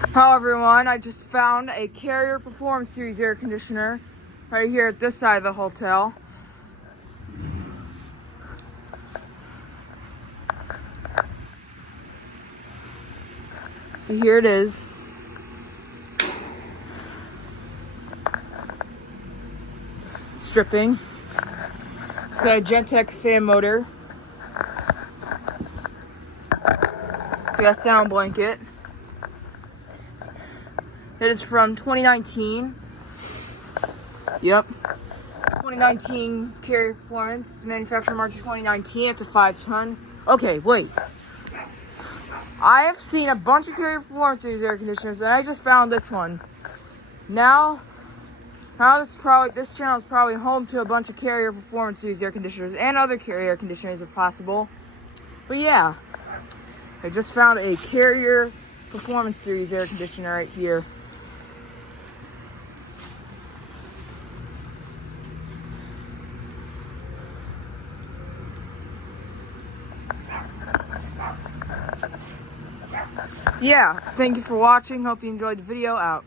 Hello everyone, I just found a Carrier Performance Series air conditioner right here at this side of the hotel. So here it is. Stripping. It's got a Gentech fan motor. It's got a sound blanket. It is from 2019. Yep. 2019 Carrier Performance, manufactured March of 2019. It's a 5-ton. Okay, wait. I have seen a bunch of Carrier Performance Series air conditioners, and I just found this one. Now this channel is probably home to a bunch of Carrier Performance Series air conditioners and other Carrier air conditioners if possible. But yeah, I just found a Carrier Performance Series air conditioner right here. Yeah, thank you for watching. Hope you enjoyed the video. Out.